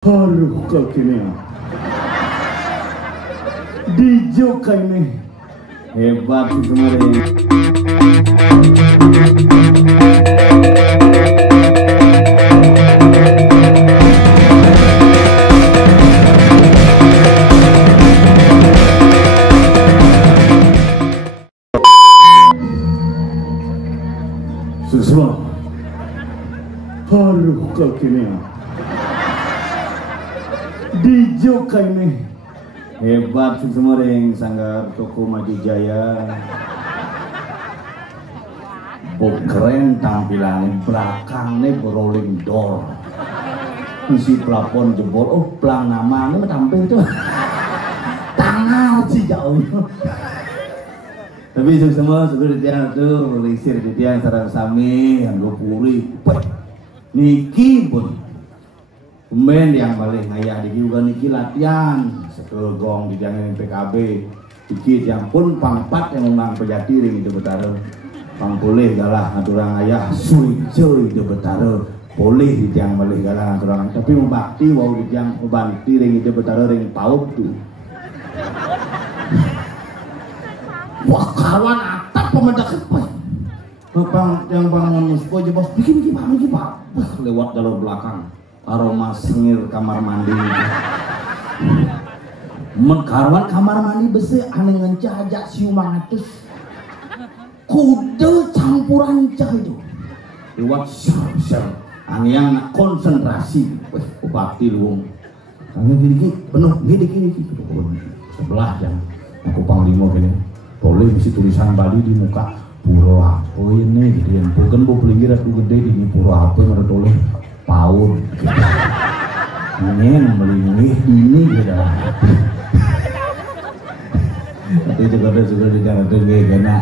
Haruh kini Dijoka ini hebat kemarin. Susah haruh kini Dijoka ini hebat semereng Sanggar Toko Maju Jaya. Keren tampilannya, belakangnya rolling door, isi plafon jebol. Oh, pelang namanya tampil tuh tangan sih jauhnya. Tapi semua sudah ditiang tuh lisir ditiang sarang sami yang gue puri niki pun pemain yang paling ngayah di juga niki latihan sekel gong di jangan PKB dikit yang pun pangpat yang memang pejati ring itu betara pang boleh galah ngaturang ayah suy cuy itu betara boleh di yang boleh galah ngaturang tapi membakti wow di yang banti ring itu betara ring paut tuh wah kawan atap pemendak apa yang bangun muspo aja bos bikin pak lewat jalur belakang aroma sengir kamar mandi menkarwan kamar mandi besi aneh ngencah aja siumangatus kuda campuran cah itu lewat sel aneh yang nak konsentrasi bakti luung aneh gini penuh gini sebelah jam aku panglima gini boleh isi tulisan Bali di muka pura apa ini gitu yang bukan bu pelingir aku gede di pura apa yang ada tulis paut ini melindungi ini gitu tapi juga di jalan gena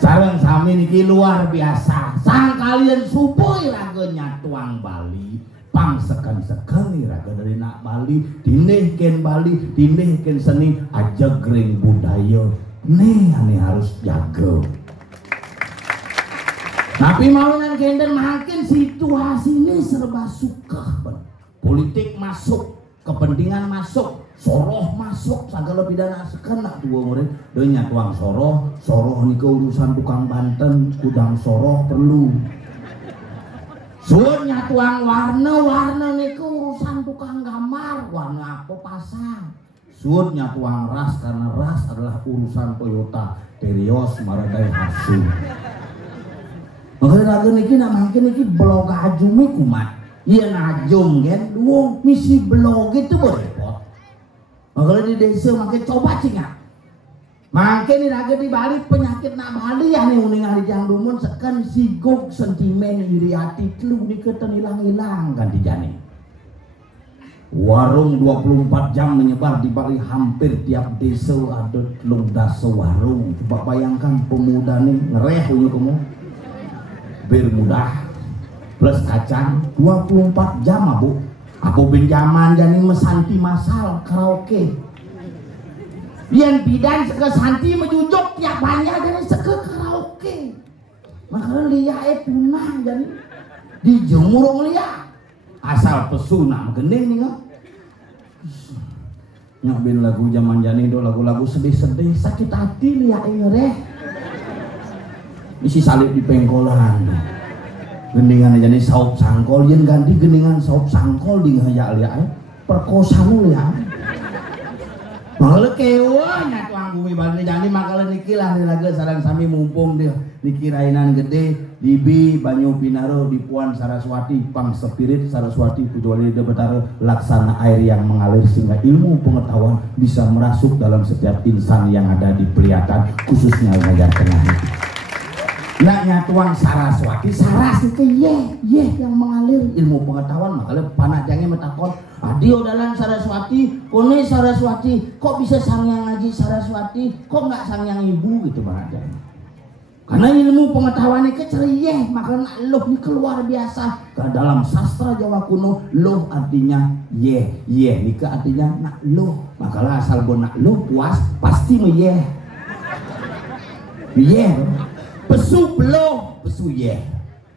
sarang sami niki luar biasa sang kalian supui raganya tuang Bali pang sekan-sekan raga dari nak Bali dinihken Bali dinihken seni aja gering budaya nih harus jaga. Tapi mawinan kenden makin situasi ini serba suka politik masuk, kepentingan masuk, soroh masuk, segala pidana sekena dua murid denya tuang soroh nih ke urusan tukang Banten kudang soroh perlu surnya tuang warna nih ke urusan tukang gambar warna apa pasang surnya tuang ras karena ras adalah urusan Toyota Terios Maradai Hatsu makanya raga niki nak makin niki blog ajumi kumat iya najum kan duong misi blog itu berepot makanya di desa makin coba cingat makin di raga di Bali penyakit nak Bali ya nih uning hari jang dumun sekan sigok sentimen iri hati telu diketan hilang kan di jani warung 24 jam menyebar di Bali hampir tiap desa ada telung dasa warung coba bayangkan pemuda nih ngereh punya kamu bermudah plus kacang 24 jam aku pinjaman jadi mesanti masal karaoke biar bidan seke santi menjujok tiap banyak jadi seke karaoke makanya liat punah jadi dijemur liat asal pesuna gendeng nih nggak nyabin lagu zaman jani itu lagu-lagu sedih-sedih sakit hati liat deh isi salib di pengkolan gendingan aja nih saup sangkol yen ganti gendingan saup sangkol di ngajak liat perkosaan liat malah kewa nyatu anggumi balik jadi makalah nikilah nih lagi sarang sami mumpung dia nikirainan gede Dibi Banyu Pinaro di Puan Saraswati pang spirit Saraswati kecuali di Betara laksana air yang mengalir sehingga ilmu pengetahuan bisa merasuk dalam setiap insan yang ada di Peliatan khususnya Ngajar Tengah itu nak nyatuan Saraswati saras itu yeh yang mengalir ilmu pengetahuan makanya panajangnya metakon adio dalam Saraswati kone Saraswati kok bisa sangyang ngaji Saraswati kok nggak sangyang ibu gitu panajangnya karena ilmu pengetahuan ini keceriyeh makanya loh ini keluar biasa ke dalam sastra Jawa kuno loh artinya yeh nika artinya nak loh makanya asal bon nak loh puas pasti meyeh pesu beloh pesu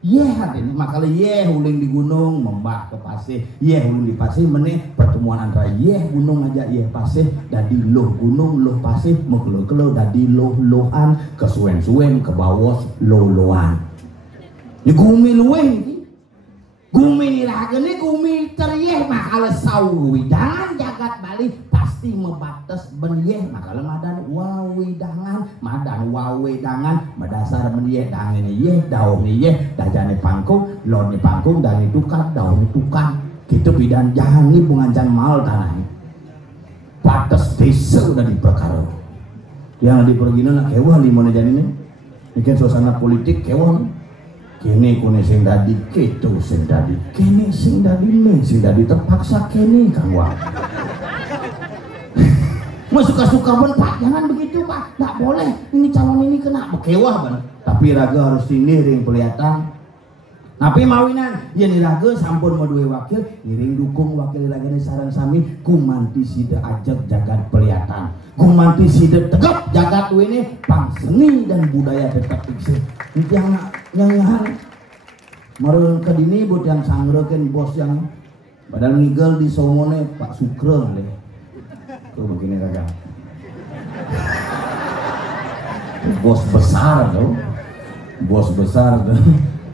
Hati makanya uling di gunung membah ke pasir, uling di pasir meneh pertemuan antara gunung aja pasir dadi loh gunung loh pasir mekelo-kelo dadi loh-lohan kesuwen-suwen ke bawah loh-lohan. Ini gumi luweh iki. Gumi niragene gumi terieh makala sawi jangan jagat bali pasti mebatas benyeh makala madan wawidangan madan wawidangan madasar benyeh dangene daun dajane pangkung lone pangkung dane tukang daun tukang gitu bidan jangan nih bungancan mal tanahnya batas desa udah diperkara yang dipergina nak kewah limone jani nih bikin suasana politik kewah kene kone sing dadi keto sing dadi kene sing dadi me sing dadi terpaksa kene Kang Wah. Mau suka-suka pun Pak jangan begitu Pak nggak boleh ini calon ini kena bekewah ban tapi raga harus ini ring kelihatan tapi mawinan ya nih raga sampun mau dua wakil ngiring dukung wakil raga ini saran sami kumanti sida ajak jagat pelihatan kumanti sida tegap jagat ini pang seni dan budaya tetap fiksi yang marun ke dini buat yang sangreken bos yang padahal ngigel di somone Pak Sukro deh tuh begini kagak bos besar tuh bos besar tuh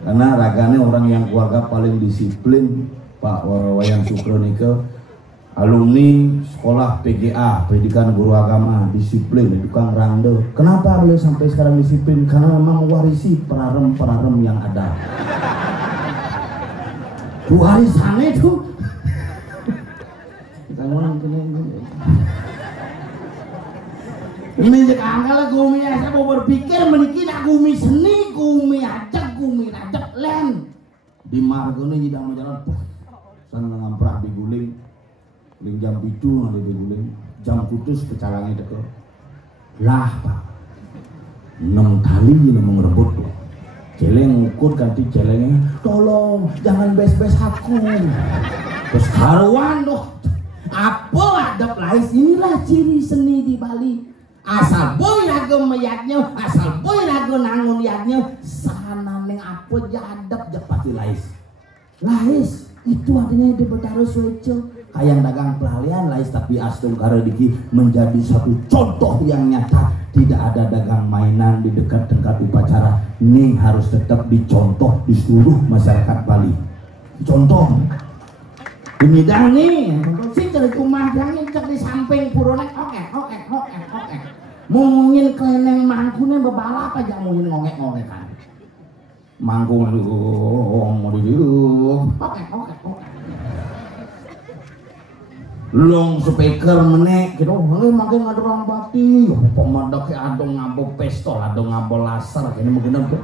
karena ragane orang yang keluarga paling disiplin Pak Wayang Sukro nike alumni sekolah PGA pendidikan guru agama disiplin tukang rande kenapa beliau sampai sekarang disiplin karena memang mewarisi perarem yang ada warisannya itu kita ngomong ini jika angkala gumi saya mau berpikir meniki nak gumi seni gumi ajak gumi rajak len di margone hidang jalan sana ngamprah diguling jam itu ada diguling jam putus kecalangnya deket lah Pak 6 kali ini mengerebut tuh celeng ukur ganti celengnya tolong jangan bes-bes aku terus karuan doh apa adab lais inilah ciri seni di Bali asal boy lagu meyaknya asal boy lagu nangun yaknya sana neng apa jadab pasti lais itu artinya di Betaro Sueco kayak dagang pelalian lais tapi astung karediki menjadi satu contoh yang nyata tidak ada dagang mainan di dekat-dekat upacara ini harus tetap dicontoh di seluruh masyarakat Bali contoh ini dah nih sih dari rumah yang cek di samping puronek oke mungkin keleneng mangkunya bebalap aja mungkin ngongek kan mangkung oke long speaker menek gitu makin ada orang bakti pemandak adong ngabok pistol adong ngabok laser ini mungkin apa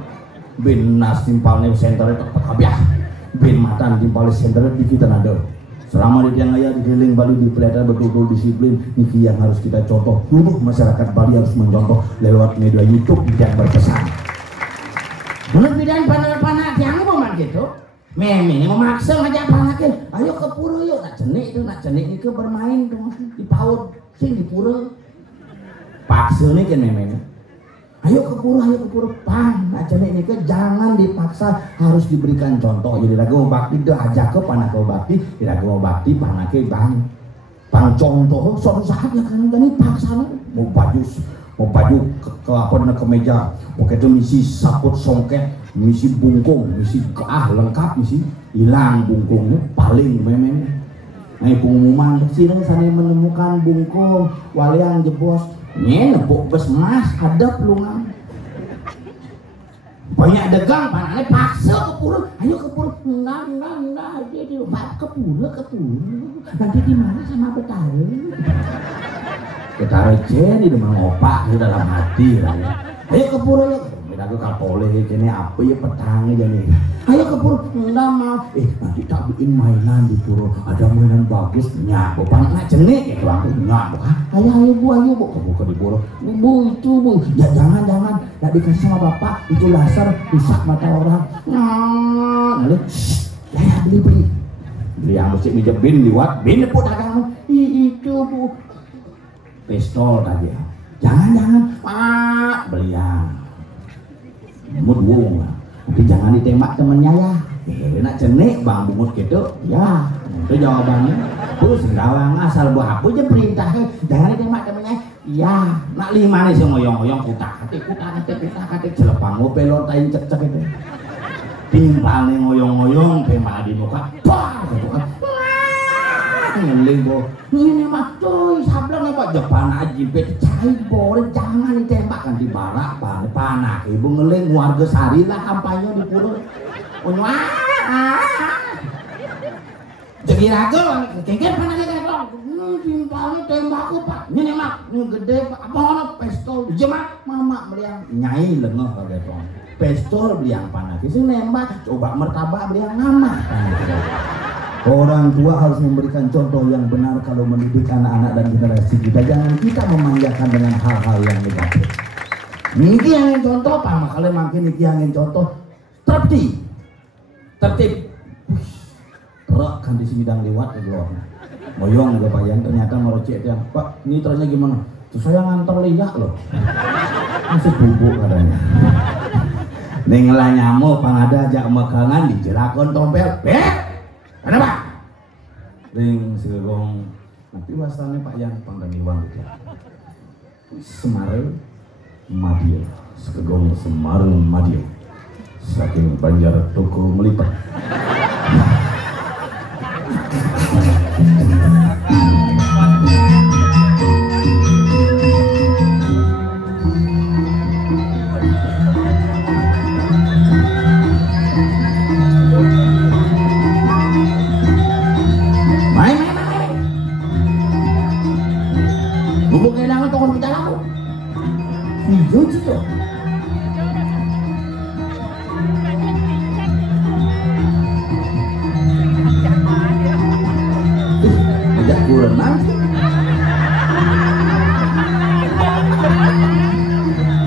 bin nas timpalnya senternya tepat kabiah bin matan timpalnya senternya di kita ada selama di tiang ayah di keliling Bali dipelihara betul-betul disiplin ini yang harus kita contoh seluruh masyarakat Bali harus mencontoh lewat media YouTube yang berpesan bener bidan panah-panah tiang mau gitu Meme memaksa ngajak panakin, ayo ke pura yuk, nak cenik itu bermain tuh di paut, sing di pura. Paksa nih kan meme. Ayo ke pura, pan, nak cenik itu jangan dipaksa, harus diberikan contoh. Jadi lagu mau bakti itu ajak ke panah kau bakti, lagu mau bakti panake bang contoh, suatu saat ya kan ini paksa mau baju ke apa ke meja, oke itu misi saput songket. Misi bungkung, misi lengkap misi hilang bungkungnya paling memang. Nah pengumuman sini sana menemukan bungkung waliang jebos nepuk bes mas ada pelungan banyak dagang panahnya paksa ke pura ayo ke pura enggak dia ke pura nanti di mana sama Betaro jadi demang opak di dalam hati ayo ke pura yuk aku kapoleh kene apa ya petangnya jadi ayo ke pura enggak mau nanti tak bikin mainan di pura ada mainan bagus nyak bapak nak jenik itu aku nyak ayo bu buka di pura bu itu bu ya jangan nggak dikasih sama bapak itu laser rusak mata orang lalu ya beli yang mesti mijebin liwat bin pun dagang itu bu pistol tadi jangan pak beli yang mudwung tapi jangan ditembak temennya ya. Nak cenik bang bungut gitu ya, itu jawabannya. Terus gawang asal buah apa aja perintahnya jangan ditembak temennya ya. Nak lima nih sih ngoyong-ngoyong kutak katik celepang ngopelot tain cek itu timpal nih ngoyong-ngoyong tembak di muka bah gitu kan ngeling bo ini mah coy sablon nih pak Jepang aja cair boleh jangan ditembak kan di barak panah ibu ngeling warga sari lah kampanye di pura jadi raga kengken panahnya kayak timpalnya tembak pak ini mak ini gede apa mana pistol jemak mama beliang nyai lengah kayak gitu pistol beliang panah sih nembak coba mertabak beliang nama. Orang tua harus memberikan contoh yang benar kalau mendidik anak-anak dan generasi kita. Jangan kita memanjakan dengan hal-hal yang negatif. Niki yang contoh apa? Makanya makin niki yang contoh tertib. Terak kan di sidang lewat di luar. Moyong juga Pak Yan ternyata merocek dia. Pak ini terusnya gimana? Terus saya ngantor liyak loh. Masih bubuk katanya. Nengelah nyamuk pangada ajak mekangan dijerakon tompel. Kenapa? Ring segong nanti wasane Pak Yan pangdani wang gitu. Semarang Madio, segong Semarang Madio. Saking Banjar toko melipat.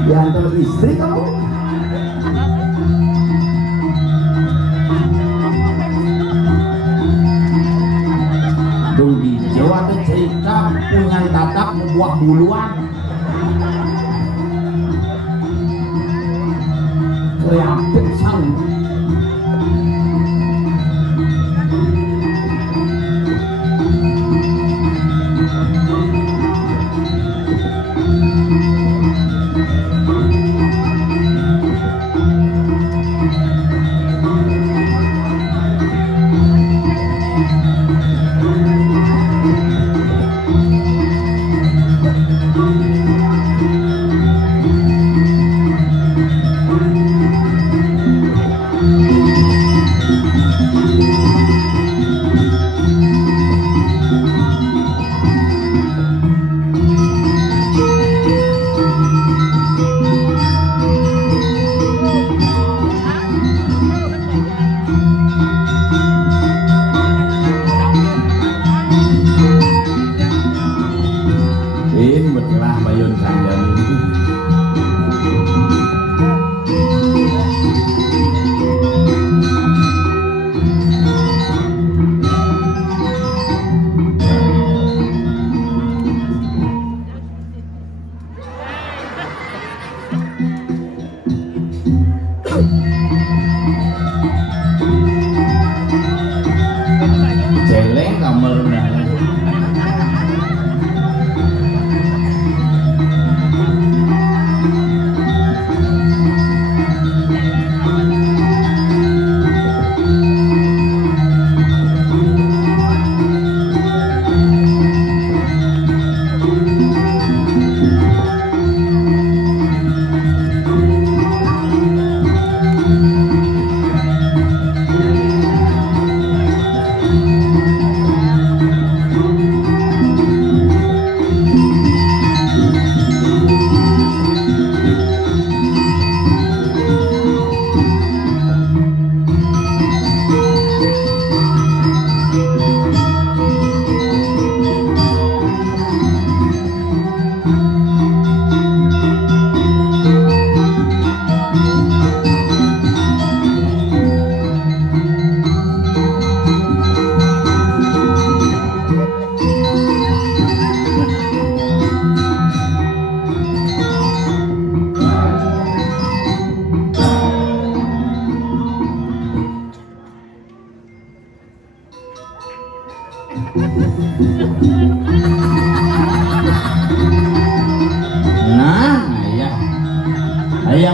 Diantar istri kamu. Dung di Jawa tuh cerita punya tatak membuah buluan. Kreatif sang.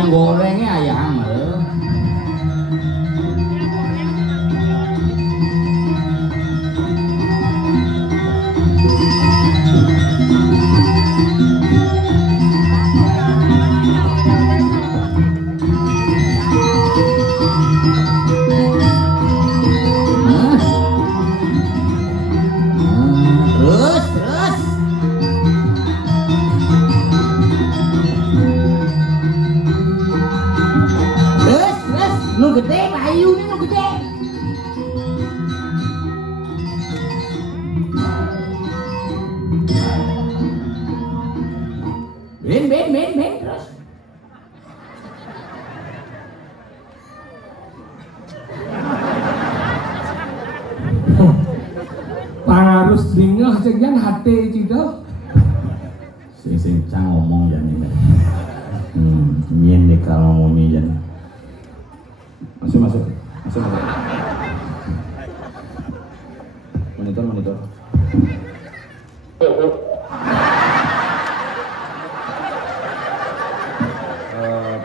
ayam gorengnya ayam nu gede payu ini nu gede ben terus harus dingah sekian hati juga sing cang ngomong ya nih mien kalau ngomongin ya masuk monitor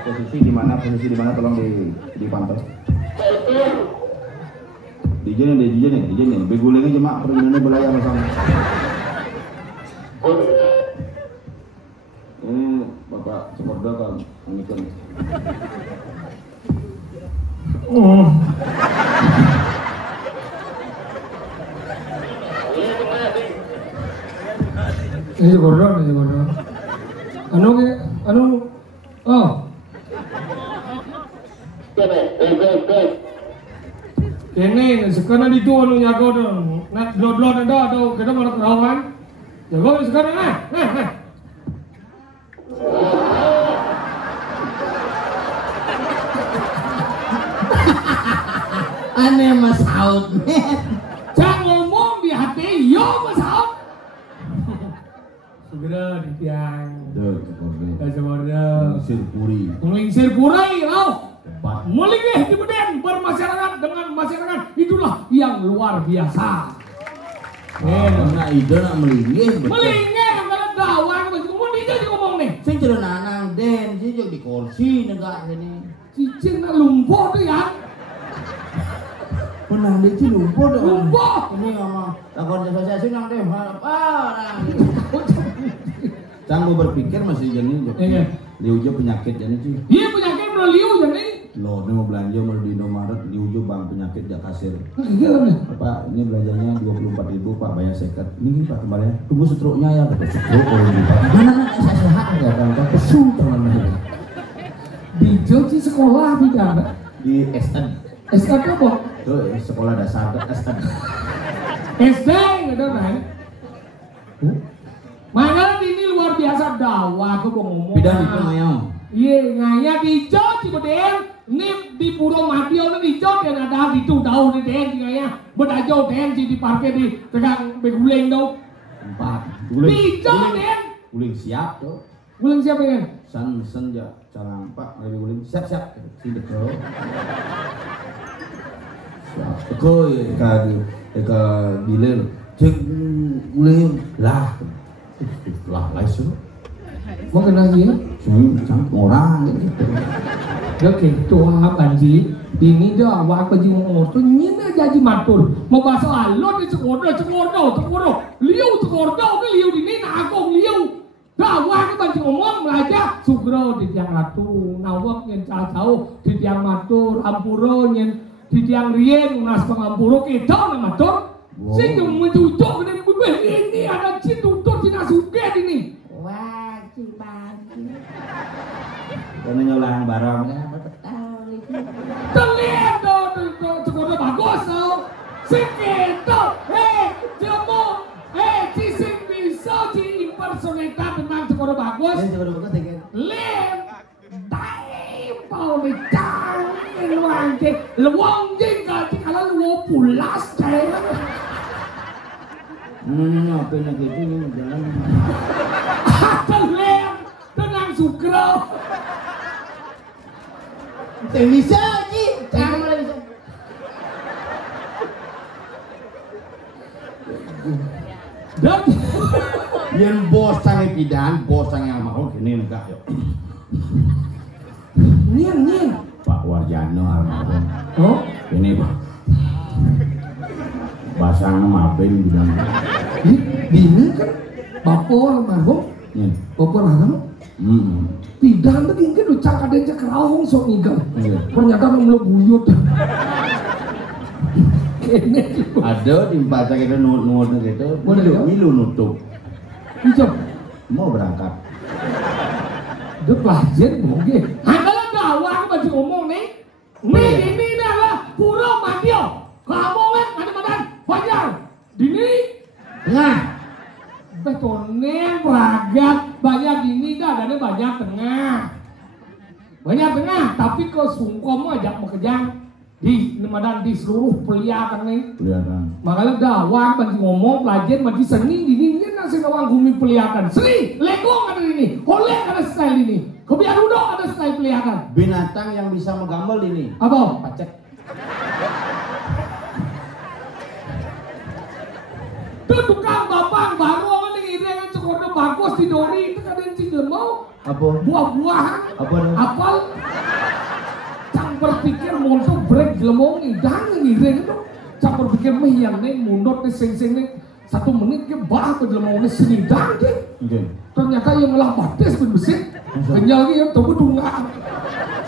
posisi di mana tolong dipantau DJ nih begulingnya cuma perminannya belayar sama ini Bapak Cekorda kan mengikut ini gordon oh ini sekarang di tuh anu nyago dong nak blod ada atau kita malah kerawan jago sekarang aneh Mas Aud jangan ngomong di hati yo Mas Aud segera di tiang Menglingsir puri melingih di beden bermasyarakat dengan masyarakat itulah yang luar biasa nah ide nak melingih kalau dawan kemudian itu ngomong nih sing cerita nanang den sih di kursi negara ini cicing nak lumpuh tuh ya pernah di sini lumpuh ini ngomong lakon asosiasi nang deh Canggu berpikir masih jadi liujo penyakit jadi sih iya penyakit mau liu jadi lo ini mau belanja mau di Indomaret liujo bang penyakit jak kasir Pak ini belanjanya 24.000 Pak bayar seket ini Pak kembalinya tunggu setruknya ya kata setruk kalau di Pak mana saya sehat ya kan kesum teman-teman di Jogja sekolah tidak di SN apa? Tuh sekolah dasar SN SD ada kan? Mana ini luar biasa dakwah aku mau ngomong. Bidang itu ngayong. Iya ngaya di Jogja Cibeden. Ini di Puro Matio ini di Jogja dan ada di tuh daun di den ngaya. Bedajo den di parkir di tegang beguling dong. 4. Di Jogja den. Guling siap tuh. Guling siap ya? Sen ya cara Pak lagi guling siap si betul. Kau ka bilir cek guling lah langsung mau kena sih orang gitu oke tua banji ini dah awak kerja motor nyina jadi matur mau bahasa alon di cekordo liu ke liu ini nak aku liu dah awak banji ngomong raja sugro di tiang ratu nawak yang jauh di tiang matur ampuro yang di tiang rien nas pengampuro kita nama matur sing mencucuk dari bebek ini ada citutur cina suket ini wah cibagi karena nyolang barangnya terlihat tuh cekordo bagus tau sing kita cising bisa diimpersonate dengan cekordo bagus lem taipau dicangin wangke lewang jengkal kalau lu pulas apa yang gitu ini jalan terlem tenang sukro bisa Ji jangan bisa dan yang bos sange pidan bos sange almarhum ini enggak yuk Nyen. Pak Warjano almarhum. Oh, Ini Pak. Basang maben bilang. Dini kan bapak almarhum, Nyen. bapak larang. Pidan tadi kan ucap kadang cak kerawang sok ninggal. Iya. Ternyata belum buyut. Kene Ada di baca kita nut gitu. Boleh, ya? Milu nutup. bisa. Mau berangkat. Dia pelajar mungkin. Adalah dakwah masih ngomong nih. Nih ini adalah Pura Madio. Kamu ada badan Fajar. Dini. Tengah. Betulnya peragat banyak dini dah, ada banyak tengah. Banyak tengah, tapi ke sungkom aja mau kejar di nemadan di seluruh peliatan nih. Kelihatan. Makanya dakwah masih ngomong pelajar masih seni dininya nasi nawang bumi peliatan. Seni, legong ada ini, kolek ada style ini, kebiar udok ada style peliatan. Binatang yang bisa menggambar ini. Apa? Pacet. Tuh tukang babang baru apa nih ini yang cekornya bagus di dori itu kan yang cinggal mau Apa? buah-buahan Apa dah? apal cang berpikir montok break jelemong idang ngireng itu cang berpikir yang nih mundot nih sing nih 1 menit ke bah ke jelemong nih senidang deh Oke. ternyata yang melah batis besit kenyal gitu tuh dunga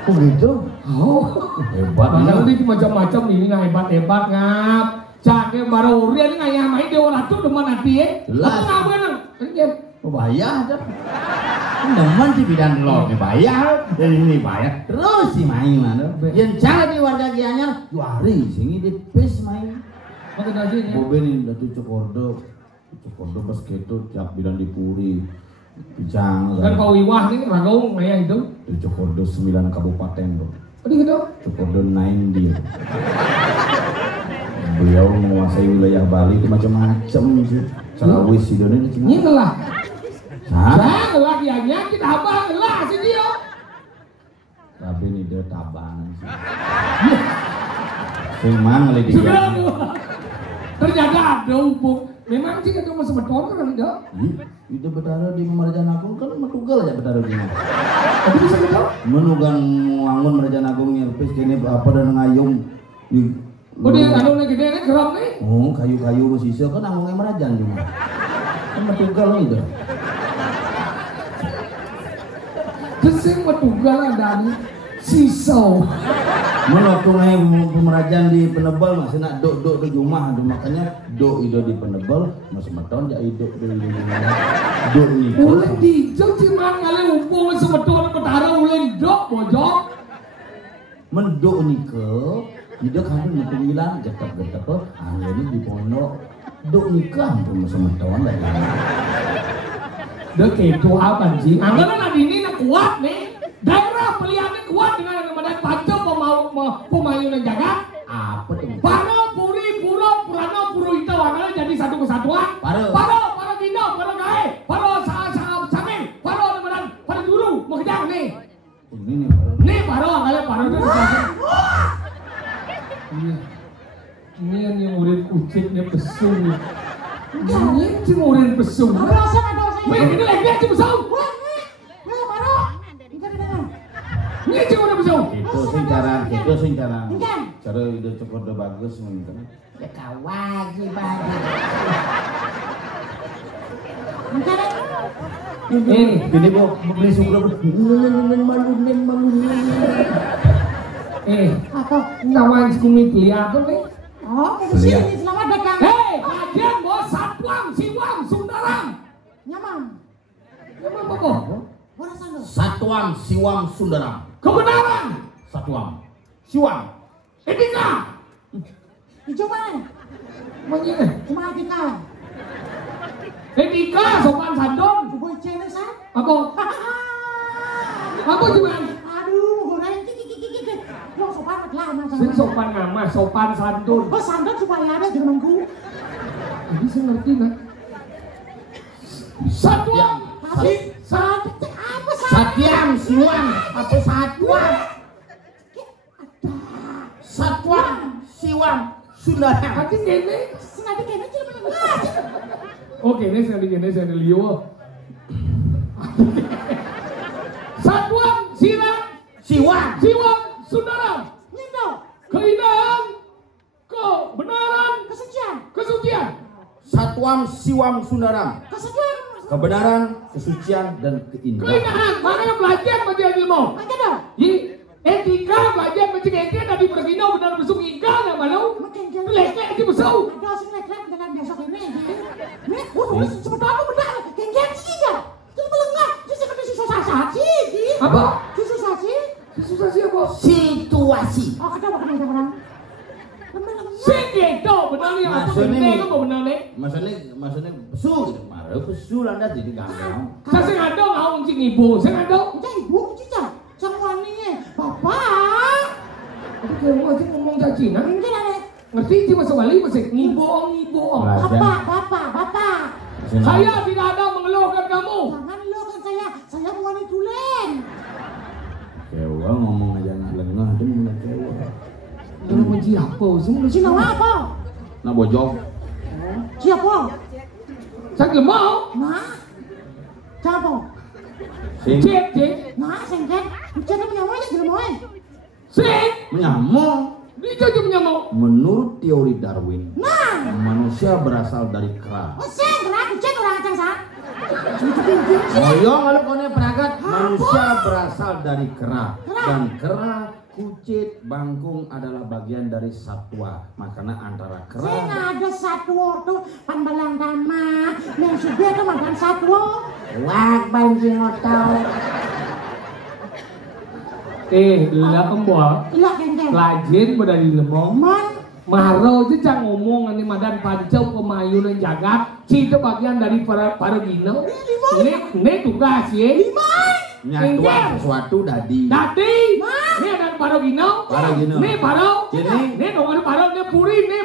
Oh gitu. oh Hebat. padahal ini macam-macam ini nah hebat-hebat ngap caknya baru urian ngayah main dewa ratu deman hati ya Jelas. apa ngapain kan Oh, bayar aja. Teman sih bidang lo, bayar dari ini bayar. Terus sih main mana? Yang cara di warga Gianyar juari sini di pes main. makin aja ini Boben ini datu Cokordo basketo tiap bilang di Puri. Bijang. kan kau iwah nih ragau ngayah itu Di Cokordo 9 kabupaten bro. tadi gitu Cokordo 9 dia. Beliau menguasai wilayah Bali itu macam-macam sih. Sulawesi Indonesia. ini lah Hah? saya lagi hanya kita apa lah sih dia Tapi ini dia tabanan sih. Sing mang lagi di sudah ternyata ada hubung memang sih kan cuma sebetul kan enggak Itu betara di Marjan Agung kan metugal ya betara di mana? tapi bisa betul Menugan wangun Marjan Agung nyerpes kene apa dan ngayung di oh dia anu nih gede nih geram nih Oh, kayu-kayu sisa kan angungnya Marjan cuma. Kan metugal itu. kesing metugal ada nih sisau Menoktu ngai pemerajan di penebal masih nak dok di rumah aduh makanya dok itu di penebal masih meton jadi dok di dok ini. boleh dijauh cuman kali hubung sebetul betara boleh dok bojok Mendok ni ke tidak kan metu bilang getap-getap ini di pondok dok nikah pun masih meton lagi. Dek itu apa sih? Anggaran ini nak kuat nih. Daerah peliharaan kuat dengan yang namanya pancam pemain yang jaga. Apa tuh? Paro, Puri, Puro, Purano, Puro itu anggaran jadi satu kesatuan. Paro. Dino, Paro Gae, Paro Samin, Paro Ramadan, Paro Dulu, mau kejar nih. Ini nih Paro. Nih Paro, anggaran Paro itu kesatuan. Ini yang murid kucingnya pesung. Ini cuma murid pesung. Wih, ini lagi cuma pesung. Ini cuma murid pesung. Itu sing cara. Cara itu cukup udah bagus mungkin. Ya kawagi banget. Ini mau beli sugar malu. Apa? Nawan sekumi kelihatan nih. Oh, itu sini selamat datang. Hei, kajian bos Satwam, Siwam, Sundaram. Nyamam. Apa apa? Boras ando. Satuan Siwam Sundaram. Kebenaran. Satuan Siwam. Etika. Dicoba. Mana? Cuma Atika. Etika sopan sandon. Boy channel sa. Apa? Apa cuman? Aduh, goreng kiki. Lo sopan lah macam. Sing sopan nama, sopan santun. Oh, sandal supaya ada di rumahku. Jadi saya ngerti nggak? Satwam. Apa sa? Satyam Siwam apa Satuan? Satuan Siwam Sundaram. Hati gini. Sengaja kena cuma Oke, ini saya liu. Satwam, Siram, Siwang. Siwang Sundaram. Nyindo. Keindahan, kebenaran, kesucian. Satuam Siwang Sundaram. Kesucian. Kebenaran, kesucian dan keindahan. Keindahan, makanya belajar baca ilmu. Aja dong. Etika belajar baca etika tadi bergina benar besuk ikan yang malu. Lek-lek aja besuk. Ada sing lek-lek dengan besok ini. Nih, sebentar aku benar. Genggen sih ya. Jadi melengah. Jadi seperti susah saja. Apa? Susah sih. Susah siapa? Situasi. Oh, ada apa orang? Sing gitu, benar nih apa gede kok benar nih? Maksudnya besu gitu. Marah besu landas jadi gampang. Saya sing ada ngau cing ibu, sing ada. Jadi ibu cica. Sama nih, bapak. Tapi kamu aja ngomong Cina. Mungkin ada. Ngerti sih masuk Bali masih ngiboong. Bapak. Saya tidak ada mengeluhkan kamu. Jangan lo kan saya mau tulen. Kewa ngomong aja nak lengah dia mau kewa. Jangan benci apa sih? Cina apa? Nak bojong. Siapa? Saya lemau. Nah, siapa? Cek. Nah, sengket. Ucapnya menyamanya di rumah. Sing. Menyamuk. Dia juga menyamuk. Menurut teori Darwin, Nah, manusia berasal dari kera. seng gerak ucap orang acang sah. Moyong lalu kone peragat, manusia berasal dari kera dan kera, kucit, bangkung adalah bagian dari satwa. Makanya antara kera. Sing ada satwa tuh pambalang dama, yang sudah tuh makan satwa. Wah, banjing otau. Lah kembal. Iya genggen. Lajin dari lemong. Mon, Maro aja cang ngomong ini madan pancau pemayun yang jagat. Itu bagian dari para gino. Ini tugas ya. Nyatuan sesuatu dadi. Ini ada paro gino. Ini paro. Ini dong paro. Ini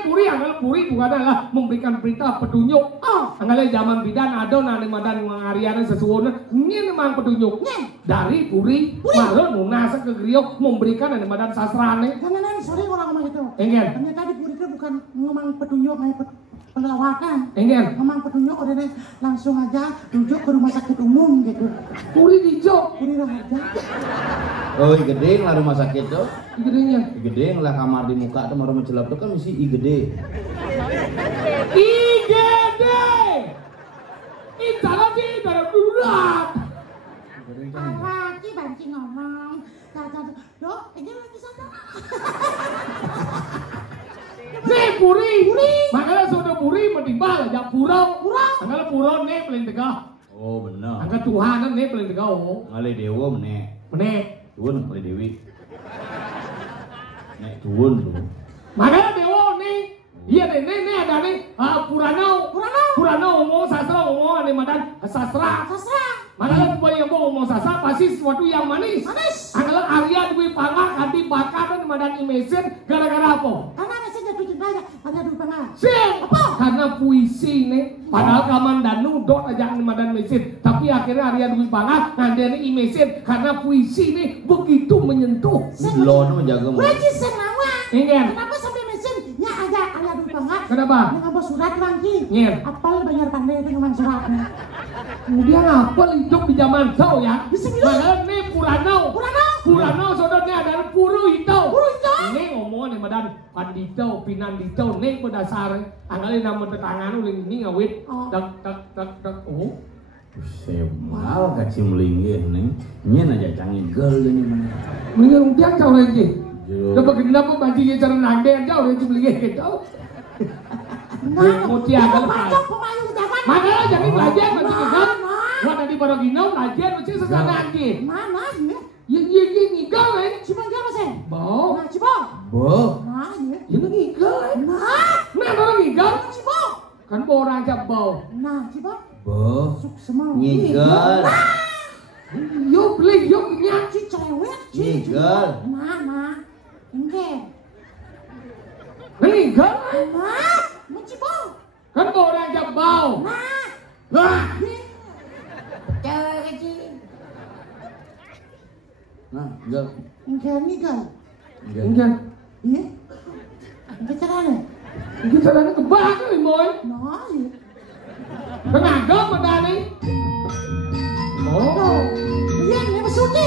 puri. Anggal puri itu adalah memberikan perintah petunjuk. Anggal zaman bidan ada nani madan ngariana sesuatu. Ini memang petunjuk. Dari puri. Maro nunasa ke griok memberikan nani madan sastrane. karena sorry orang ngomong itu. Engel. Ternyata di puri itu bukan ngomong petunjuk, kayak pelawatan. Engel. Ngomong petunjuk udah deh langsung aja rujuk ke rumah sakit umum gitu. Puri hijau. Puri raja. Oh, gede lah rumah sakit tuh. Gedenya. Gede lah kamar di muka tuh mau mencelap tuh kan mesti gede. IGD. Intalah di dalam durat. Lagi banting ngomong. Loh, ini lagi sana. Nih puri. Makanya sudah puri menimbal aja purau. Angkat purau nih paling tegak. Oh benar. Angkat Tuhan nih paling tegak. Ngalih dewa menek. Menek. Tuun ngalih dewi. Nek tuun tuh. Makanya dewa nih. Iya nih ada nih Purana ngomong sastra ngomong ane madan sastra. Makanya yang ngomong sastra pasti sesuatu yang manis. Angkat Arya duit pangak hati bakar dan madan imesin gara-gara apa? Karena mesin jatuh cinta aja, ada duit pengah. Sing, karena puisi nih, padahal kamandanu dot aja madan mesin, tapi akhirnya Arya Dwi Pangak ngandani imesin karena puisi nih begitu menyentuh. Lono jaga mu. Wajib senawa. Ingin. Kenapa sampai mesin? Ya ada duit pengah. Kenapa? Nggak surat lagi. Ingin. Apal bayar pandai itu ngomong suratnya. Kemudian apa hidup di zaman tau ya? Padahal nih Purano saudara adalah puru hitau. Ini ngomongan yang madan panditau, pinanditau, nih berdasar anggalin nama tetangan ulin ini ngawit. Tak. Oh. Semal kacim linggih nih. Nyen aja canggih gel ini mana. Mending dia jauh lagi. Dapat kenapa bajinya cara nade jauh lagi beli gitu. Mutia agak lepas. Makanya jadi belajar nanti kan. Wah tadi baru ginau belajar mesti sesana lagi. Mana ya? Iya ngigal ya. Cuma dia apa sih? Bau. Nah, coba. Bo. Nah, ya. Ya ngigal ya. Nah baru ngigal. Coba. Kan orang aja bau. Nah, coba. Bo. Suk semua. Ngigal. Yuk beli yuk nyak. Si cewek. Ngigal. Nah. Enggak. Ngigal. Nah, coba. Kan orang aja bau. Nah. Wah. Cewek kecil. Nah, enggak. Enggak. Enggak. Iya. Enggak caranya. Ini caranya kebak nih moy. Nah, iya. Kenagam pada nih. Oh. Iya, ini bersuci.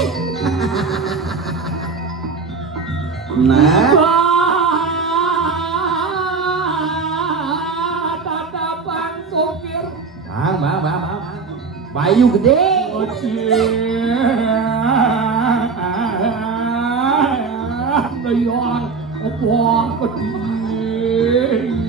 Nah, tatapan sopir. bang. Bayu gede. Ngayon, apa kecil.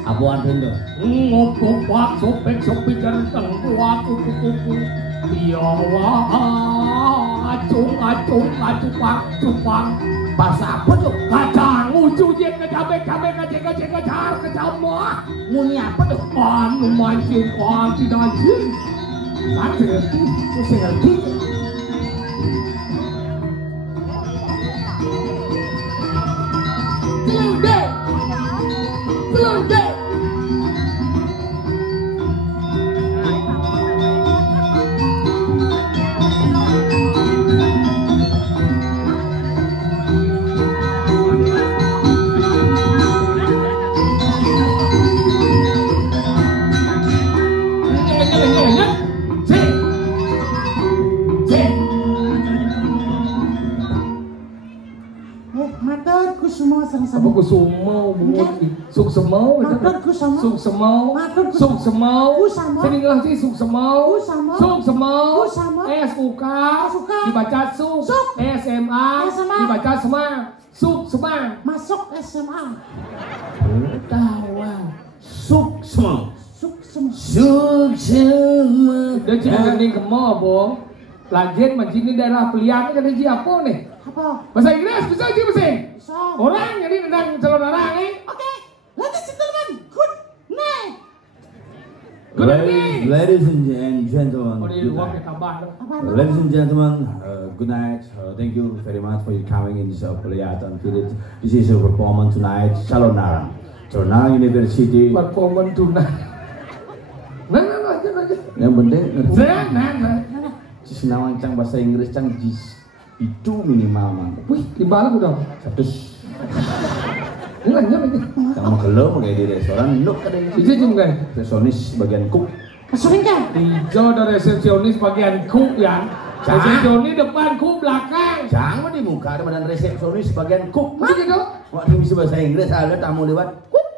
Abuan Bindo. Ngopok pak sopek janteng kuku. Biawa acung cupang. Pas apa tuh? Kacang ucu je kejar kecamah. Muni apa tuh? Anu mancing tidak jin. Kacang Itu saya ngerti. Seludai. Apa ku sumau bungut suk semau suk semau seninglah sih suk semau SUK dibaca suk SMA dibaca semang suk semang Masuk SMA. tawa Suksma. dia cuma gending ke mall boh lanjut mancing di daerah Peliang kan di apa nih Apa? bahasa Inggris bisa sih bahasa Bisa. orang jadi nendang calon orang nih Oke, ladies and gentlemen, good night. Ladies and gentlemen, oh di good luar night. kayak kabar Ladies and gentlemen, good night. Thank you very much for your coming in this Pelihatan Village. This is a performance tonight, Salonarang University. performance tunai nah aja Yang penting ngerti. nah Sinawan cang bahasa Inggris cang jis itu minimal man. wih timbal aku dong Satu ini lanjut ini cang magelo kayak di restoran nuk ada yang ije jum guys resepsionis bagian cook. Masukin kan? hijau ada resepsionis bagian cook ya resepsionis depan cook belakang Jangan di muka ada badan resepsionis bagian cook. mana gitu Waktu bisa bahasa Inggris ada tamu lewat cook.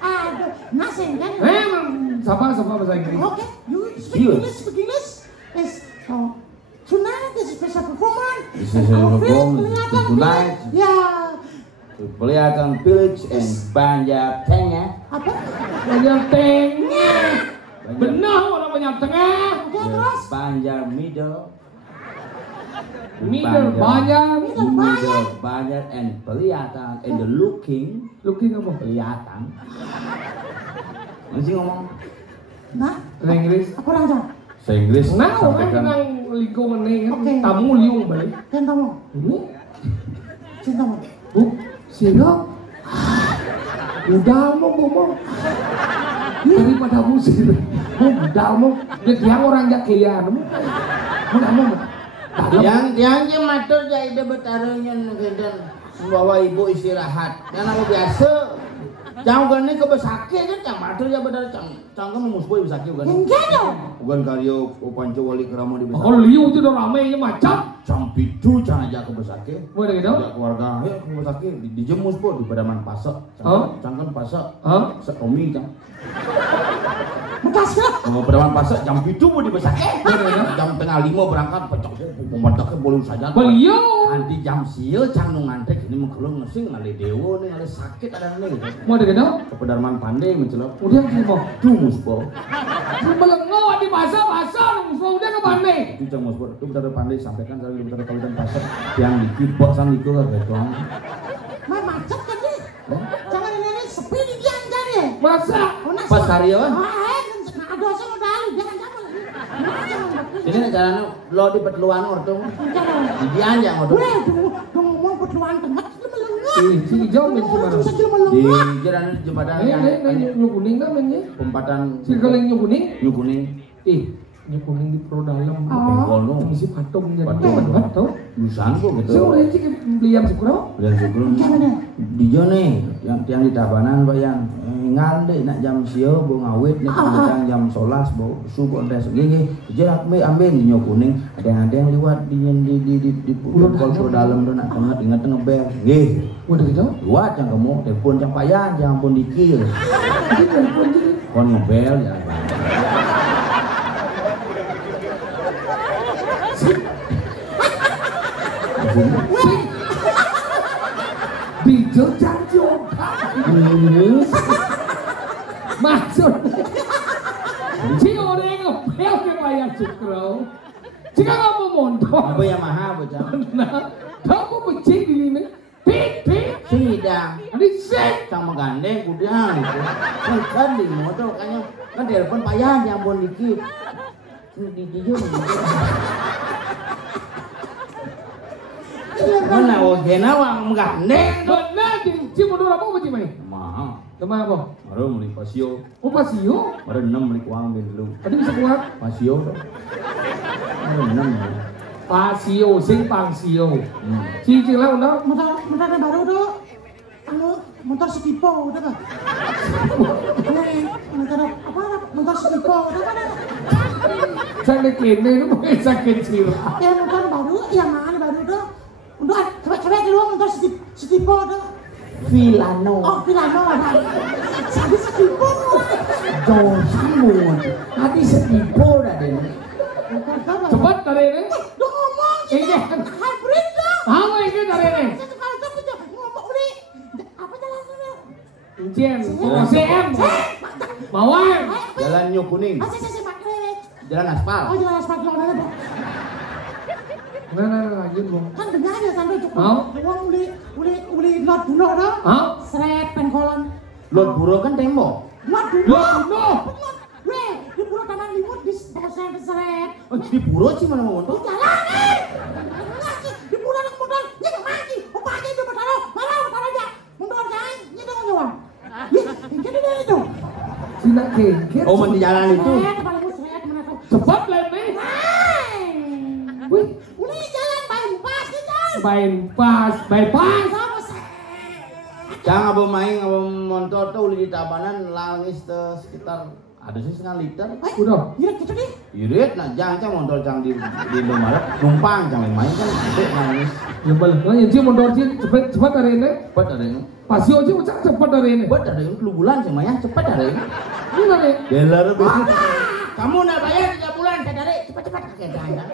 Aduh, nothing kan? sama bahasa Inggris Okay, you speak Yes. English, speak English. Yes. Tonight is a special performance. This is a performance Kelihatan tonight. Ya, Pelihatan Village and Banjartengah. apa? banyak tengah benar orang banyak tengah Oke, terus. Banjar Middle. middle banyak Middle Banjar and Pelihatan and the looking apa Pelihatan. Masih ngomong Nah, bahasa Inggris apa orang jawab? bahasa Inggris nah orang sampaikan. yang lingkungan nih kan Oke. tamu liung balik Cintamu, ini cintamu. siapa udah mau daripada musik udah mau dia orang jak kian mau Yang matur jadi ide betarunya ngeden membawa ibu istirahat. Yang nama biasa. Jangan gani ke besake kan yang matur ya benar cang kan musboy besake bukan. Enggak dong. Bukan karyo panco wali keramo di besake. kalau liung itu udah rame ya macam Campitu jangan aja ke besake. boleh gitu Ya keluarga ya ke besake di jemus po di pedaman pasok. Oh. Cang kan pasok. Hah? Sekomi cang. Bekasi lah. Mau preman pasar jam 7 mau dibesake. Jam tengah 5 berangkat pecok pemodoknya boleh saja. Beliau Nanti jam sieu can nu ngantek ini mengkelung ngesing ngali dewo nih ngali sakit ada nih. mau ada gedau? Kepedarman pandai mencelok. Udah mau. Jumus po. Melengau di pasar mau udah ke pandai. Itu jumus po. Itu benar pandai sampaikan kalau benar kawitan pasar yang dikipok san iku kaget doang. Mah macet kan nih. Jangan ini sepi di dia anjane. Masa? Pas karyawan. Nah, ada saya mau dalu jangan. Ini caranya lo di petluan ortu. Di dia aja ortu. Weh, ngomong petluan tengah itu melengah. Si hijau main gimana? Bisa jadi Di melengah. jalan jembatan Ini yang nyu kuning kan mainnya? Pempatan Si keling nyu kuning? Nyu kuning. Nyu kuning di pro dalam. Bengkol nu. Isi patung jadi Patung. banget tau. Busan kok gitu. Saya udah cik belian sukro. Dan sebelum di jone yang di Tabanan bayang ngalde nak jam sio bo ngawit nih jam 11 bo subuh ndes gini jerak me ambil di Nyu kuning ada yang liwat di pulau dalam tuh nak ingat ngebel nggih. Udah gitu? Luat yang kamu telepon yang payah jangan pun dikil. Jadi telepon jadi. Kon ngebel ya. Dijejak juga. Maksudnya si orang ngepel ke bayar sukro. Jika kamu mondok. Apa yang mahal bocah? Nah, kamu becik di sini. Pipit. Sidang. Ini sek. Sang menggandeng kuda gitu. Kan di motor kayaknya kan telepon payah jangan pun dikil. Di jujur. Mana wajena wang menggandeng. Benar si mundur apa becik mai? Mahal. Kemana apa? Baru beli pasio. Oh pasio. Baru 6 beli uang dulu. Tadi bisa kuat. Pasio tuh. Baru 6. Pasio sing pangsio. Cicilan udah. Motor baru tuh. Motor Setipo udah kan? Motor Setipo udah kan? Saya kene itu pakai sakit sila. Ya motor baru, yang mana baru tuh? Udah coba dulu motor Setipo tuh. Vilano. Oh Vilano ada. Jadi Setipo. Jauh semua. Hati setipo dah deh. Cepat dari ini. Udah ngomong sih. Ini Hybrid dah. apa ini dari ini? Jen, OCM, Mawar, Jalan Nyu kuning. Jalan aspal. Oh jalan aspal jalan ada. nah lagi bung. Kan dengar ya sampai cukup. Mau? Uang uli lot bunuh dah. Hah? Seret pengkolan. Lot buro kan tembok. Lot bunuh. Weh, di Pura Taman Limut di seret. Oh, di buro sih mana mau untuk? Jalan di Pura anak modal, nyedok mati. Opa aja itu bertaruh, malah aja. Mundur kan, nyedok nyawang. Ini dari itu. Cina kengket. Oh, di jalan itu. Seret, kepala gue seret, mana tuh. Cepat lebe. Wih, Uli jalan bypass kita. bypass. Sama seret. Jangan abang main abang motor tuh di Tabanan langis tuh sekitar ada sih setengah liter. Udah. Iya gitu deh. Irit nah jangan motor jangan di Indomaret numpang jangan main kan gede nangis. Ya balik. Nah, yang mundur cepat dari ini. Cepet ada ini. Pasio aja ucap cepat dari ini. Cepet ada ini 10 bulan sih Maya cepet ada ini. Ini dari. Dealer begitu. Kamu nak bayar 3 bulan saya dari cepet kakek daya.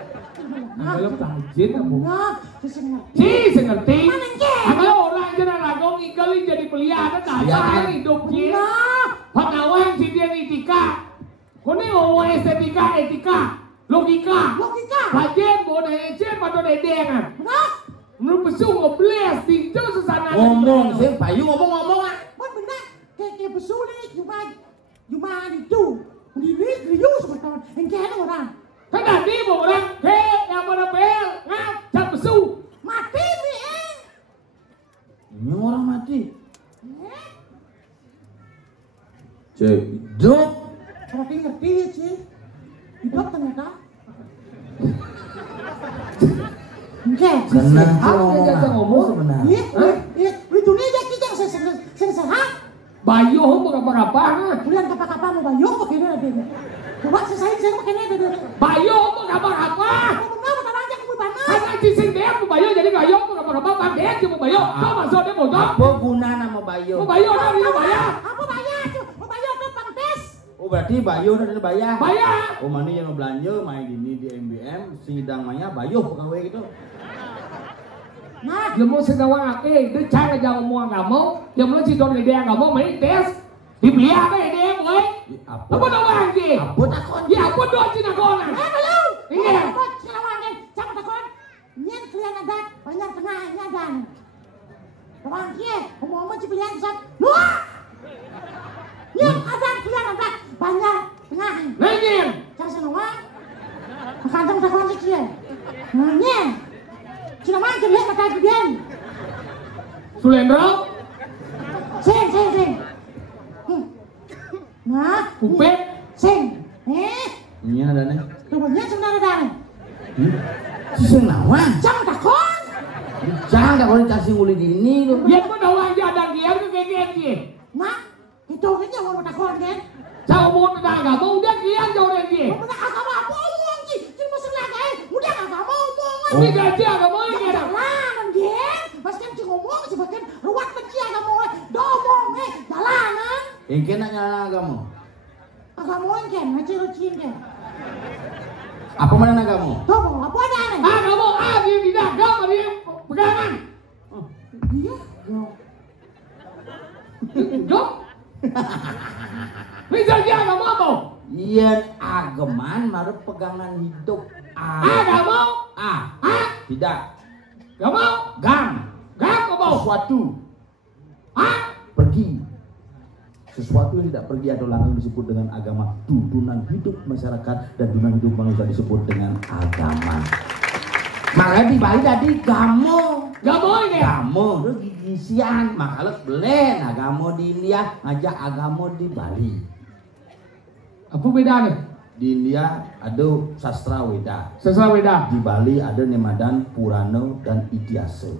Kalau tajin apa? Nah, sesengah. Saya ngerti. Mana ke? Apa orang aja nagong ikalin jadi pelihara dasar hidup dia. Nah, Pengawang si dia etika. Kuni mau etika, logika. Kajian mau ecen pada dedengan. nah, Menurut pesu ngebles tinjau sesana. Ngomong sih Bayu ngomong ah. benar. Kayak besuli cuma itu. Diri seperti yang kayak orang. Kan tadi mau orang, yang mana bel, ngap, cap pesu. Mati nih Ini orang mati. Cek hidup. Berarti ngerti sih. Hidup ternyata. Oke. Kena Apa ngomong sebenarnya. Iya. Lucunya jadi yang sehat. Bayu mau apa-apa. Bulan kapal mau bayu begini ada. Coba saya begini ada. Bayu mau apa-apa. Benar benar aja kamu panas. Karena cising dia mau bayu jadi bayu mau apa-apa. Pandai dia mau bayu. Kau masuk dia mau Apa guna nama Bayu? Mau bayu orang dia bayar. Apa bayar tuh? Mau bayar tuh Bang Tes. Oh berarti bayuh ada bayar. Bayar. Oh mana yang belanja main di MBM sidang maya bayuh pegawai gitu. Nah, Dia mau sedawa dia cara jauh mau agama, dia mau si don ide agama main tes. Dibeli apa ide boy? Apa doang sih? Apa takon? Ya apa doang sih nakon? belum. Iya. Kok celawangan sama takon. Nyen kalian ada banyak tengahnya dan. Orang kia, ngomong cipilian sat. Nuah. Nyen ada kalian ada banyak tengah. Nengin. Cara senua. Kantong takon sih dia. Nyen. Cina mana lihat kata kemudian. Sulendro. Sing. Nah, Upet. sing. Ini ada nih. Rupanya sebenarnya ada. Sing nawan. Jangan takon. Jangan tak boleh kasih uli gini loh. Dia pun doang dia ada dia ke kayak sih. Nah, itu kan yang mau takon kan. Jauh mau tenaga mau dia kian jauh dari dia. Mau agama apa omong sih? Jadi masalah kayak udah agama omongan. Ini gaji agama ini kan. Jalanan dia. Mas kan cuma ngomong sih bahkan ruwet benci agama. Domong jalanan. Ini nanya agama. Agama kan ngacir-ngacir kan. Apa mana agama? Domong apa ada nih? Agama dia tidak agama dia pegangan. Iya. Dok. Ini jadi agama apa? Iya agaman maru pegangan hidup. Agama. Tidak. Gak mau. Gam. Apa? Sesuatu Hah? pergi. Sesuatu yang tidak pergi atau langgeng disebut dengan agama. Dudunan hidup masyarakat dan dudunan hidup manusia disebut dengan agama. Makanya di Bali tadi gamo. Gak mau ini. Agama itu gigisian, makanya belen agama di India, ngajak agama di Bali. Apa bedanya? Di India ada sastra Weda, Sesuai beda. di Bali ada Nemadan, Purana dan Idiase.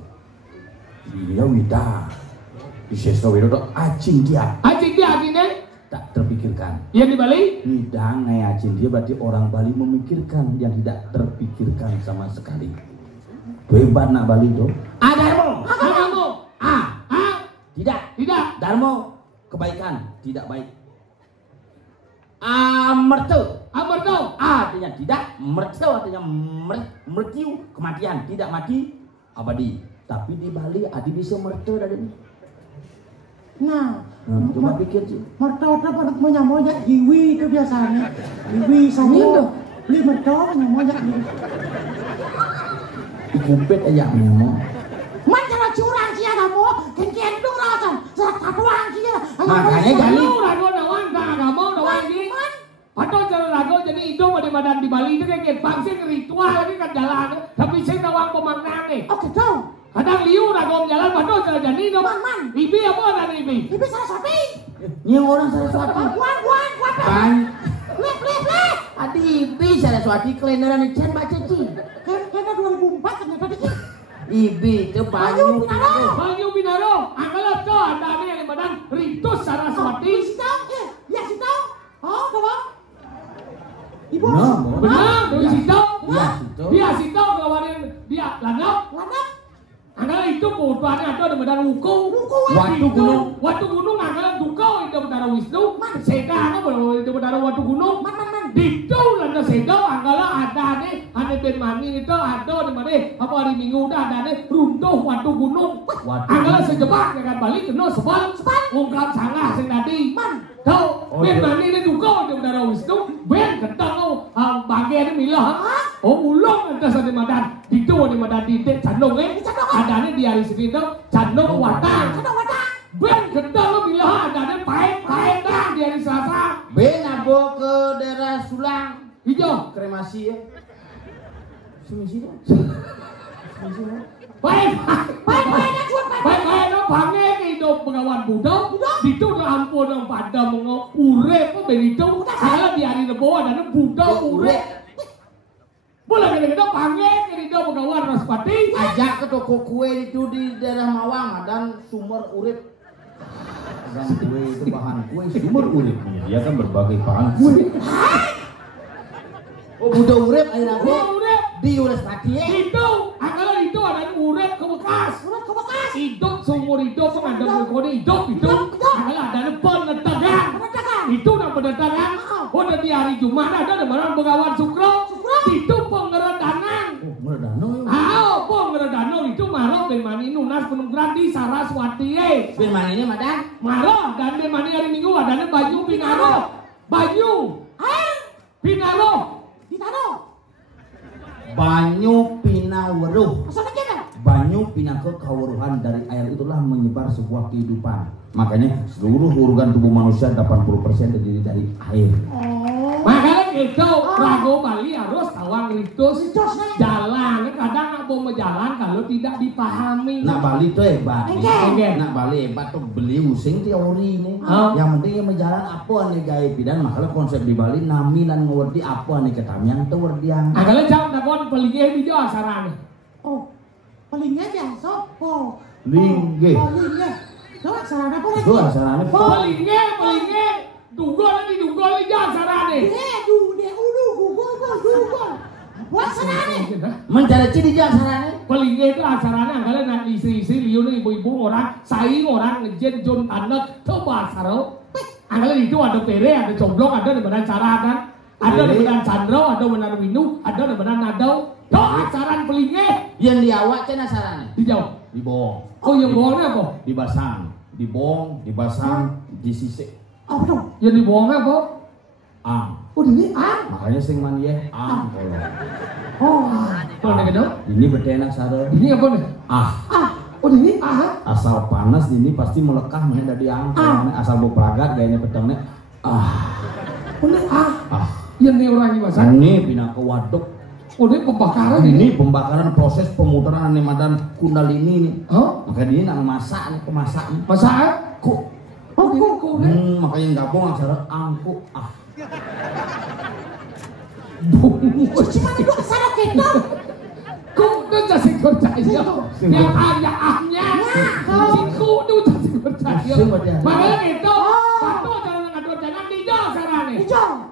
Di India Weda, di sastra Weda itu acing dia Acing dia ini. tak terpikirkan. Yang di Bali. Nidang acing dia berarti orang Bali memikirkan yang tidak terpikirkan sama sekali. Hebat nak Bali itu. Darmo. Agama. Tidak. Tidak. Darmo kebaikan, tidak baik. Mertu. Amarto. Artinya tidak, mertu artinya mertiu, kematian, tidak mati, abadi. Tapi di Bali adi bisa mertu dari ini. Nah, Coba pikir sih. mertua menyamojak jiwi itu biasanya. Jiwi sama beli mertua menyamojak jiwi. Kumpet aja mau. Man cara curang sih kamu, ken dong rasan, satu angki ya. Makanya jadi. Lu rago doang, agama doang ini. Padahal cara rago jadi itu pada di Bali itu kayak bangsa ritual ini kan jalan. Tapi saya doang pemaknaan nih. Oke dong. Kadang liu rago jalan, padahal cara jadi dong. Man. Ibi apa ada ibi? Ibu salah sapi. Ini orang Saraswati. Buan. Pan. Lep. Adi ibi Saraswati kelendaran ican baca ci. Kena 2004 ternyata dikit. Ibi itu Banyu Pinaro. Banyu Binaro, anggalah to ada yang badan Ritus Saraswati. Si tahu. Oh, kamu. Ibu. Benar, dari situ. Iya, situ. Dia situ kawarin dia langgap. Lanap. Anggalah itu butuhannya ada di badan Wuku. Watu gunung anggalah Dukau itu badan Wisnu. Seda itu badan Watu gunung. Man. Itu landa seda anggalah ada nih, ada Ben Mani itu ada di mana? Apa hari Minggu udah ada nih runtuh Watu gunung. Anggalah sejebak dengan balik kena sebal. Ungkap sangat sing tadi. Tahu Ben Mani ini Dukau itu badan Wisnu. Ben ketemu bagian milah. Ulung ada di Madan. Itu di Madan di Candong adanya di hari Senin itu Candong Watang. Ben ketemu milah adanya pahit dah di hari Selasa. Ben abo ke daerah Sulang. Hijau. Kremasi ya. Sini. Baik no banget hidup pengawan budak. Itu udah ampun yang pada urep kok begitu. Salah di hari Rebo adanya budak urep. Boleh kita banget itu pengawan Raspati. Ajak ke toko kue itu di daerah Mawang dan sumber urip. Dan kue itu bahan kue sumber urip. Dia kan berbagai bahan kue. Oh budak urip air apa? Urep Di Raspati ya. itu anggalah itu ada urep ke bekas. Hidup seumur hidup pengandang kode hidup itu anggalah ada penetegan. Itu udah pada tangan. Udah di hari Jumat ada barang Begawan Sukro. Itu pengeredanan. Oh, meredano ya. Pengeredano itu maro ben mani nunas penungguran di Saraswati. Ben maninya madan? Maro dan ben mani hari Minggu adanya Banyu Pinaro. Banyu. Pinaro. Banyu Pinaweruh. Asal aja. Banyu pinaka kawruhan dari air itulah menyebar sebuah kehidupan. Makanya seluruh organ tubuh manusia 80% terdiri dari air. Makanya itu Rago Bali harus tawang ritus jalan. Kadang nak mau jalan kalau tidak dipahami. Nak Bali tuh hebat. Oke. Nak Bali hebat tuh beli using teori nih. Yang penting yang menjalan apa nih gaya bidan. Makanya konsep di Bali nami dan ngerti apa nih ketamian tuh werdiang. Kalau jam nakon pelingih di Jawa sarane. Oh, palingnya aja sopo. Linggih. Oh, linggih. Doa sarana apa lagi? Doa sarana. Pelingih. Dugol di Jawa sarane. Dugol. Buat sarane. Mencari ciri jalan sarane. Pelingih itu acaranya anggalan nak isi-isi liu nih ibu-ibu orang saing orang ngejen jon tanek coba saro. Anggalan itu ada pere, ada coblong, ada di badan cara kan. Ada di badan Chandro, ada di badan Winu, ada di badan Nadau. Doa acaran pelingih. Yang diawak cina sarane. Di jauh. Dibong. Oh yang bohongnya apa? Dibasang. Dibong, dibasang, disisik. Apa dong? Yang dibohongnya apa? Oh, ini Makanya sing man ye kalau. Kalau nih Ini betenak sare. ini apa nih? Oh ini Asal panas ini pasti melekah nih dari angkor. Asal bepragat gayanya petangnya. Yang nih orang ini masa? Ini pindah ke waduk. Oh ini pembakaran ini? Ini pembakaran proses pemutaran animadan kundalini nih. Makanya dia nang masak nih pemasakan. Masak? Kok? Oh ini kok nih? Makanya gabung aksara angku. Cuman itu kesana gitu. Kok itu jasik percaya? Yang ayahannya siku itu jasik percaya. Makanya itu satu jangan ngatur jangan di Jawa sarane.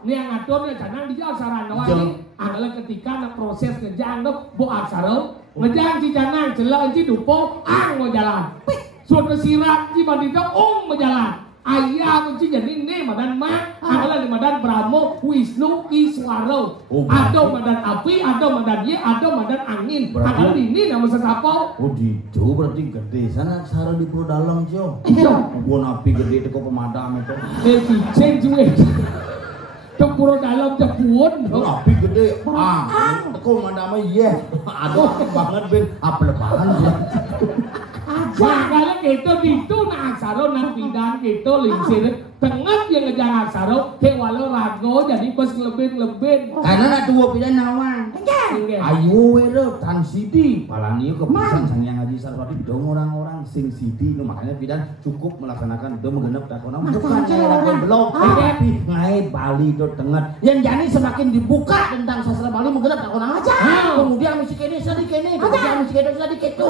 Ini yang ngaturnya jangan di Jawa sarane. Ini adalah ketika na proses ngejang tuh bu aksara ngejang si jangan celak si dupo mau jalan. Suatu sirat si bandita mau jalan. Ayah kunci jadi ini madan mak adalah di madan Brahmo Wisnu Iswaro. Ada madan api, ada madan ye, ada madan angin. Ada ini nama sesapo. Oh itu berarti gede sana sara di pro dalam jo. Bukan api gede teko pemadam itu. Cicing cuy. Tempuro dalam cepuan. Api gede. Teko pemadam ye. Aduh banget ben apa lebaran dia. Makanya gitu itu na aksaro nang pindahan gitu lingsir tengah yang ngejang aksaro ke walau rago jadi pas lebih Karena nak dua pindah nawan. Ayo wero tan sidi palani kepisan sang yang ngaji Saraswati dong orang-orang sing sidi no makanya pindah cukup melaksanakan do menggenep takona bukan rago blok tapi ngai Bali do tengah yang jadi semakin dibuka tentang sastra Bali menggenep takona aja kemudian misi kene sedikit kene kemudian misi kene sedikit itu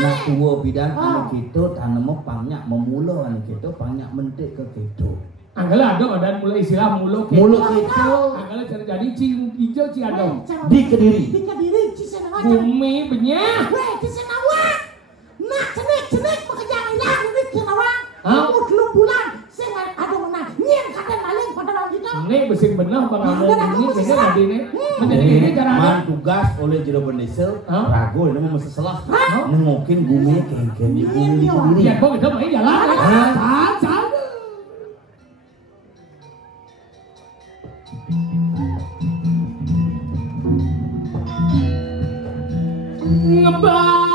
nah dua bidang anu gitu tanemu pangnya memula anu gitu pangnya mentik ke gitu. Anggala ada badan mulai istilah mulut itu anggala jadi cium hijau ciado di Kediri Cisenawa bumi benyah Cisenawa nak cenek pekerjaan hilang ini Cisenawa kamu 2 bulan saya ada menang nyen kata maling pada orang kita ini besing benar bang kamu ini kayaknya tadi ini menjadi ini cara man tugas oleh jero bendesel rago ini mau seselah nengokin bumi kengken di bumi di Kediri ya kok itu main jalan saja ngebang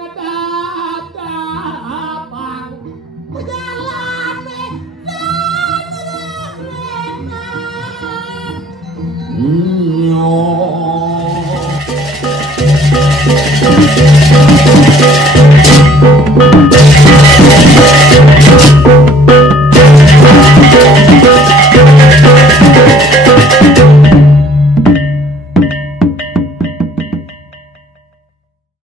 datang jalan dan